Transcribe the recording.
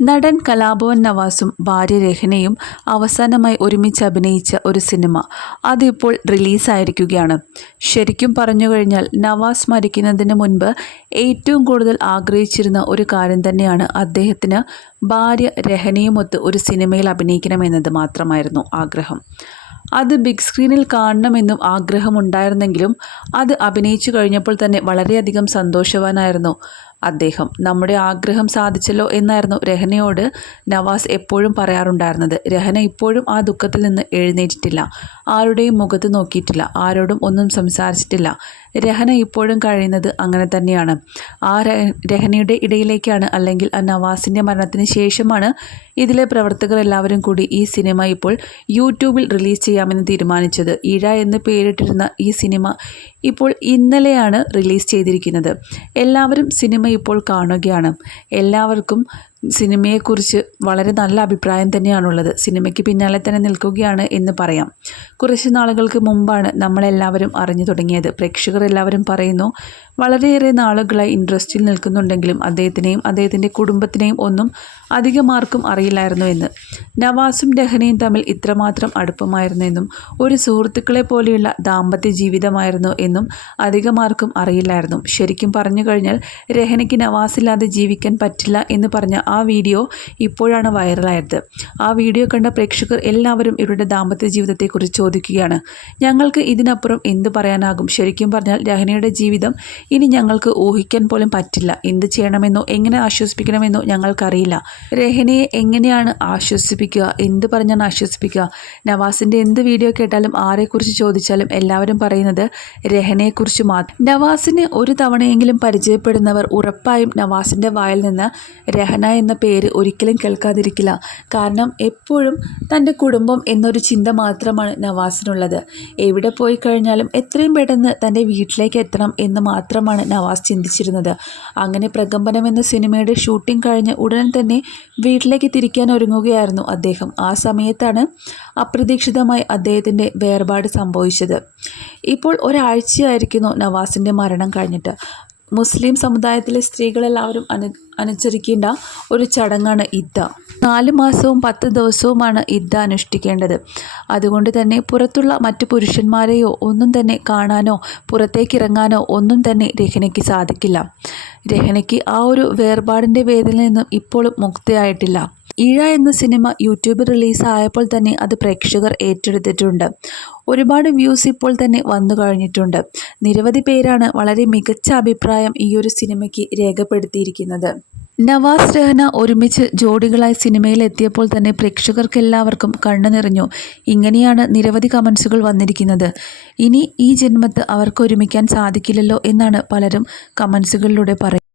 നടൻ കലാഭവൻ നവാസും ഭാര്യ രഹനയും അവസാനമായി ഒരുമിച്ച് അഭിനയിച്ച ഒരു സിനിമ. അതിപ്പോൾ റിലീസായിരിക്കുകയാണ്. ശരിക്കും പറഞ്ഞു കഴിഞ്ഞാൽ നവാസ് മരിക്കുന്നതിന് മുൻപ് ഏറ്റവും കൂടുതൽ ആഗ്രഹിച്ചിരുന്ന ഒരു കാര്യം തന്നെയാണ് അദ്ദേഹത്തിന് ഭാര്യ രഹനയുമൊത്ത് ഒരു സിനിമയിൽ അഭിനയിക്കണം അഭിനയിക്കണമെന്നത് മാത്രമായിരുന്നു ആഗ്രഹം. അത് ബിഗ് സ്ക്രീനിൽ കാണണമെന്നും ആഗ്രഹമുണ്ടായിരുന്നെങ്കിലും അത് അഭിനയിച്ചു കഴിഞ്ഞപ്പോൾ തന്നെ വളരെയധികം സന്തോഷവാനായിരുന്നു. അദ്ദേഹം. നമ്മുടെ ആഗ്രഹം സാധിച്ചല്ലോ എന്നായിരുന്നു രഹനയോട് നവാസ് എപ്പോഴും പറയാറുണ്ടായിരുന്നത്. രഹന ഇപ്പോഴും ആ ദുഃഖത്തിൽ നിന്ന് എഴുന്നേറ്റിട്ടില്ല. ആരുടെയും മുഖത്ത് നോക്കിയിട്ടില്ല. ആരോടും ഒന്നും സംസാരിച്ചിട്ടില്ല. രഹന ഇപ്പോഴും കഴിയുന്നത് അങ്ങനെ തന്നെയാണ്. ആ രഹനയുടെ ഇടയിലേക്കാണ് അല്ലെങ്കിൽ ആ നവാസിന്റെ മരണത്തിന് ശേഷമാണ് ഇതിലെ പ്രവർത്തകർ എല്ലാവരും കൂടി ഈ സിനിമ ഇപ്പോൾ യൂട്യൂബിൽ റിലീസ് ചെയ്യാമെന്ന് തീരുമാനിച്ചത്. ഇഴ എന്ന് പേരിട്ടിരുന്ന ഈ സിനിമ ഇപ്പോൾ ഇന്നലെയാണ് റിലീസ് ചെയ്തിരിക്കുന്നത്. എല്ലാവരും സിനിമ ഇപ്പോൾ കാണുകയാണ്. എല്ലാവർക്കും സിനിമയെക്കുറിച്ച് വളരെ നല്ല അഭിപ്രായം തന്നെയാണുള്ളത്. സിനിമയ്ക്ക് പിന്നാലെ തന്നെ നിൽക്കുകയാണ് എന്ന് പറയാം. കുറച്ച് നാളുകൾക്ക് മുമ്പാണ് നമ്മളെല്ലാവരും അറിഞ്ഞു തുടങ്ങിയത്. പ്രേക്ഷകർ എല്ലാവരും പറയുന്നു വളരെയേറെ നാളുകളായി ഇൻട്രസ്റ്റിൽ നിൽക്കുന്നുണ്ടെങ്കിലും അദ്ദേഹത്തിനെയും അദ്ദേഹത്തിന്റെ കുടുംബത്തിനെയും ഒന്നും അധികമാർക്കും അറിയില്ലായിരുന്നു എന്ന്. നവാസും രഹനയും തമ്മിൽ ഇത്രമാത്രം അടുപ്പമായിരുന്നു എന്നും ഒരു സുഹൃത്തുക്കളെ പോലെയുള്ള ദാമ്പത്യ ജീവിതമായിരുന്നു എന്നും അധികമാർക്കും അറിയില്ലായിരുന്നു. ശരിക്കും പറഞ്ഞു കഴിഞ്ഞാൽ രഹനയ്ക്ക് നവാസില്ലാതെ ജീവിക്കാൻ പറ്റില്ല എന്ന് പറഞ്ഞ ആ വീഡിയോ ഇപ്പോഴാണ് വൈറലായത്. ആ വീഡിയോ കണ്ട പ്രേക്ഷകർ എല്ലാവരും ഇവരുടെ ദാമ്പത്യ ജീവിതത്തെക്കുറിച്ച് ചോദിക്കുകയാണ്. ഞങ്ങൾക്ക് ഇതിനപ്പുറം എന്ത് പറയാനാകും? ശരിക്കും പറഞ്ഞാൽ രഹനയുടെ ജീവിതം ഇനി ഞങ്ങൾക്ക് ഊഹിക്കാൻ പോലും പറ്റില്ല. എന്ത് ചെയ്യണമെന്നോ എങ്ങനെ ആശ്വസിപ്പിക്കണമെന്നോ ഞങ്ങൾക്കറിയില്ല. രഹനയെ എങ്ങനെയാണ് ആശ്വസിപ്പിക്കുക? എന്ത് പറഞ്ഞാണ് ആശ്വസിപ്പിക്കുക? നവാസിന്റെ എന്ത് വീഡിയോ കേട്ടാലും ആരെക്കുറിച്ച് ചോദിച്ചാലും എല്ലാവരും പറയുന്നത് രഹനയെക്കുറിച്ച് മാത്രം. നവാസിന് ഒരു തവണയെങ്കിലും പരിചയപ്പെടുന്നവർ ഉറപ്പായും നവാസിന്റെ വായിൽ നിന്ന് രഹന എന്ന പേര് ഒരിക്കലും കേൾക്കാതിരിക്കില്ല. കാരണം എപ്പോഴും തന്റെ കുടുംബം എന്നൊരു ചിന്ത മാത്രമാണ് നവാസിനുള്ളത്. എവിടെ പോയി കഴിഞ്ഞാലും എത്രയും പെട്ടെന്ന് തന്റെ വീട്ടിലേക്ക് എത്തണം എന്ന് മാത്രമാണ് നവാസ് ചിന്തിച്ചിരുന്നത്. അങ്ങനെ പ്രകമ്പനം എന്ന സിനിമയുടെ ഷൂട്ടിംഗ് കഴിഞ്ഞ് ഉടൻ തന്നെ വീട്ടിലേക്ക് തിരിക്കാൻ ഒരുങ്ങുകയായിരുന്നു അദ്ദേഹം. ആ സമയത്താണ് അപ്രതീക്ഷിതമായി അദ്ദേഹത്തിന്റെ വേർപാട് സംഭവിച്ചത്. ഇപ്പോൾ ഒരാഴ്ചയായിരിക്കുന്നു നവാസിന്റെ മരണം കഴിഞ്ഞിട്ട്. മുസ്ലിം സമുദായത്തിലെ സ്ത്രീകളെല്ലാവരും അനു അനുസരിക്കേണ്ട ഒരു ചടങ്ങാണ് ഇദ്ദ. നാല് മാസവും പത്ത് ദിവസവുമാണ് ഇദ്ദ അനുഷ്ഠിക്കേണ്ടത്. അതുകൊണ്ട് തന്നെ പുറത്തുള്ള മറ്റു പുരുഷന്മാരെയോ ഒന്നും തന്നെ കാണാനോ പുറത്തേക്കിറങ്ങാനോ ഒന്നും തന്നെ രഹനയ്ക്ക് സാധിക്കില്ല. രഹനയ്ക്ക് ആ ഒരു വേർപാടിന്റെ വേദനയിൽ നിന്നും ഇപ്പോഴും മുക്തിയായിട്ടില്ല. ഈഴ എന്ന സിനിമ യൂട്യൂബിൽ റിലീസായപ്പോൾ തന്നെ അത് പ്രേക്ഷകർ ഏറ്റെടുത്തിട്ടുണ്ട്. ഒരുപാട് വ്യൂസ് ഇപ്പോൾ തന്നെ വന്നു കഴിഞ്ഞിട്ടുണ്ട്. നിരവധി പേരാണ് വളരെ മികച്ച അഭിപ്രായം ഈ ഒരു സിനിമയ്ക്ക് രേഖപ്പെടുത്തിയിരിക്കുന്നത്. നവാസ് രഹന ഒരുമിച്ച് ജോഡികളായി സിനിമയിൽ എത്തിയപ്പോൾ തന്നെ പ്രേക്ഷകർക്കെല്ലാവർക്കും കണ്ണു നിറഞ്ഞു. ഇങ്ങനെയാണ് നിരവധി കമൻസുകൾ വന്നിരിക്കുന്നത്. ഇനി ഈ ജന്മത്ത് അവർക്ക് ഒരുമിക്കാൻ സാധിക്കില്ലല്ലോ എന്നാണ് പലരും കമൻസുകളിലൂടെ പറയുന്നത്.